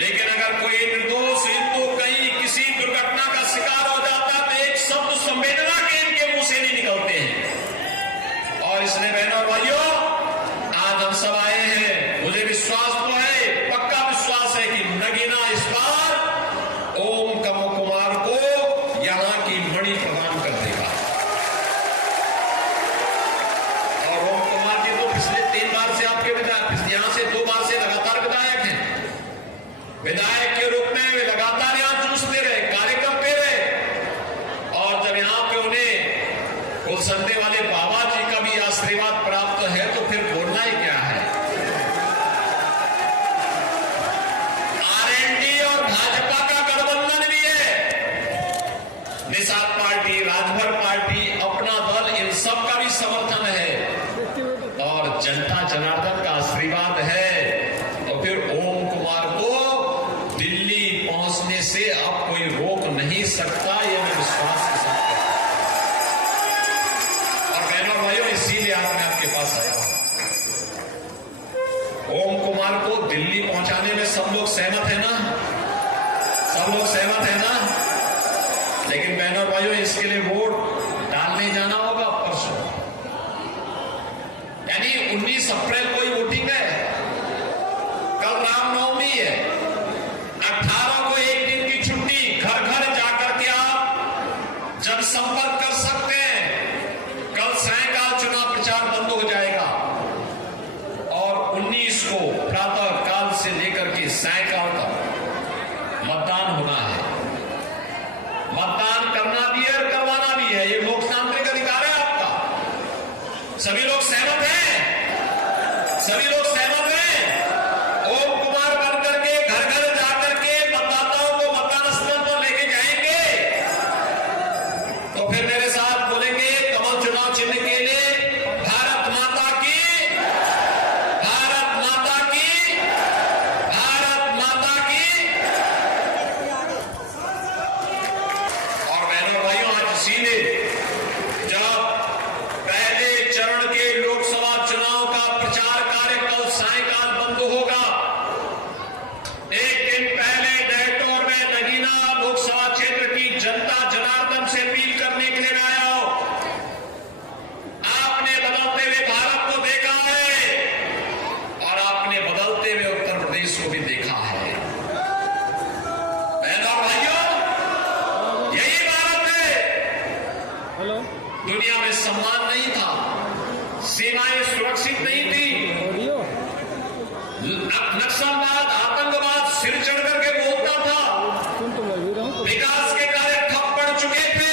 लेकिन अगर कोई निर्दोष हिंदू कहीं किसी दुर्घटना का शिकार हो जाता तो एक शब्द संवेदना के इनके मुंह से नहीं निकलते हैं। और इसलिए बहनों और भाइयों, आज हम सब आए हैं, मुझे विश्वास तो है, पक्का विश्वास है कि नगीना इस बार ओम कमो कुमार को यहां की मणि प्रदान कर देगा। और ओम कुमार जी तो पिछले 3 बार से आपके विधायक, यहां से 2 बार से लगातार विधायक हैं। विधायक के रूप में वे लगातार यहां जूझते रहे, कार्य करते रहे। और जब यहां पे उन्हें कुल संडे वाले बाबा जी का भी आशीर्वाद प्राप्त है तो फिर बोलना ही क्या है। आरएनडी और भाजपा का गठबंधन भी है, निषाद पार्टी, राजभर पार्टी, अपना दल, इन सब का भी समर्थन है और जनता जनार्दन का आशीर्वाद है। तो फिर ओम कुमार को दिल्ली पहुंचने से अब कोई रोक नहीं सकता, यह मैं विश्वास के साथ कहता हूं। और बहनों और भाइयों, इसीलिए आज मैं आपके पास आया हूं। ओम कुमार को दिल्ली पहुंचाने में सब लोग सहमत है ना? सब लोग सहमत है ना? लेकिन बहनों और भाइयों, इसके लिए वोट डालने जाना होगा परसों, यानी 19 अप्रैल को ही वोटिंग है। कल रामनवमी है, 18 को एक दिन की छुट्टी, घर घर जाकर के आप जनसंपर्क कर सकते हैं। कल सायंकाल चुनाव प्रचार बंद हो जाएगा और 19 को प्रातः काल से लेकर के सायंकाल तक मतदान होना है। मतदान करना भी है और करवाना भी है, ये लोकतांत्रिक अधिकार है आपका। सभी लोग सहमत हैं? सभी लोग सहमत हैं? ओम कुमार बन करके घर घर जाकर के मतदाताओं को मतदान स्थल पर लेके जाएंगे। तो फिर मेरे साथ बोलेंगे, कमल चुनाव चिन्ह के लिए भारत माता की, भारत माता की, भारत माता की। और बहनों भाइयों, आज इसीलिए जब पहले चरण के लोकसभा चुनाव का प्रचार कार्य कल सायंकाल बंद होगा, एक दिन पहले डेहटोर में नगीना लोकसभा क्षेत्र की जनता जनार्दन से अपील करने के लिए मैं आया हूं। आपने बदलते हुए भारत को देखा है और आपने बदलते हुए उत्तर प्रदेश को भी देखा है। बहनों और भाइयों, यही भारत है। दुनिया में सम्मान नहीं था, सीमाएं सुरक्षित नहीं थी, नक्सलवाद, आतंकवाद सिर चढ़ करके बोलता था, विकास के कार्य ठप पड़ चुके थे,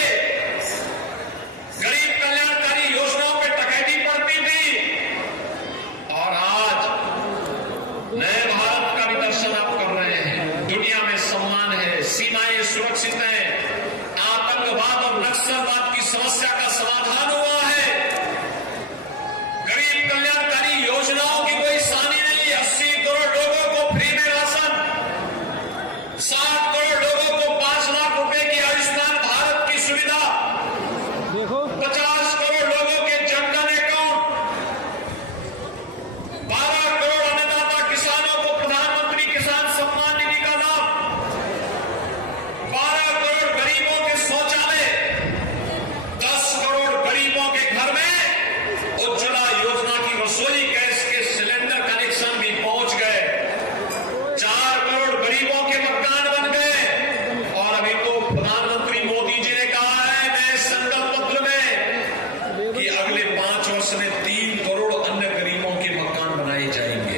गरीब कल्याणकारी योजनाओं पे डकैती पड़ती थी। और आज नए भारत का भी दर्शन आप कर रहे हैं। दुनिया में सम्मान है, सीमाएं सुरक्षित हैं, आतंकवाद और नक्सलवाद की समस्या का समाधान हुआ है, गरीब कल्याणकारी योजनाओं की कोई सानी नहीं। 80 करोड़ लोगों को फ्री में राशन, 60 करोड़ लोगों को 5 लाख रुपए की आयुष्मान भारत की सुविधा, 50 करोड़ लोगों के जनधन अकाउंट, 12 करोड़ अन्नदाता किसानों को प्रधानमंत्री किसान सम्मान निधि का लाभ, 12 करोड़ गरीबों के शौचालय, 10 करोड़ गरीबों के घर में उज्ज्वला योजना की रसोई गैस के सिलेंडर कनेक्शन भी पहुंच गए, 4 करोड़ गरीबों के मकान बन गए। और अभी तो प्रधानमंत्री मोदी जी ने कहा है नए संकल्प पत्र में कि अगले 5 वर्ष में 3 करोड़ अन्य गरीबों के मकान बनाए जाएंगे।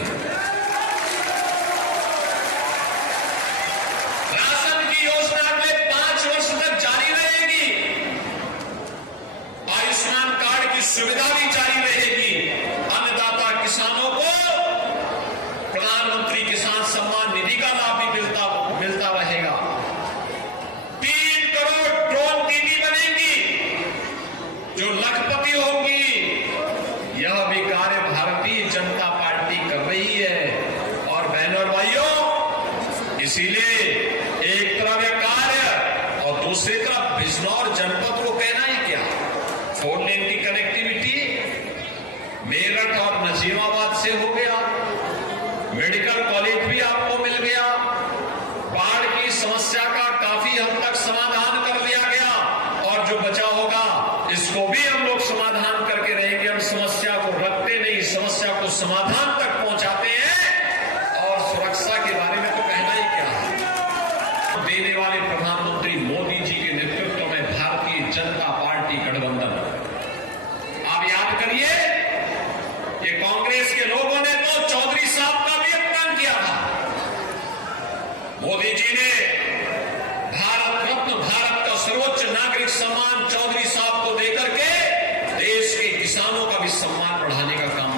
राशन की योजना अगले 5 वर्ष तक जारी रहेगी, आयुष्मान कार्ड की सुविधा भी जारी रहेगी, अन्नदाता किसानों को प्रधानमंत्री किसान सम्मान निधि का लाभ भी मिलता रहेगा, 3 करोड़ ड्रोन दीदी बनेंगी जो लखपति होंगी। यह भी कार्य भारतीय जनता पार्टी कर रही है। और बहनों और भाइयों, इसीलिए एक तरफ यह कार्य और दूसरी तरफ बिजनौर जनपद को कहना ही क्या, 4 लेन की कनेक्टिविटी मेरठ और नजीमाबाद से हो गया, मेडिकल कॉलेज भी आपको मिल गया, पार्टी गठबंधन। आप याद करिए कि कांग्रेस के लोगों ने तो चौधरी साहब का भी अपमान किया था। मोदी जी ने भारत रत्न, भारत का सर्वोच्च नागरिक सम्मान चौधरी साहब को देकर के देश के किसानों का भी सम्मान बढ़ाने का काम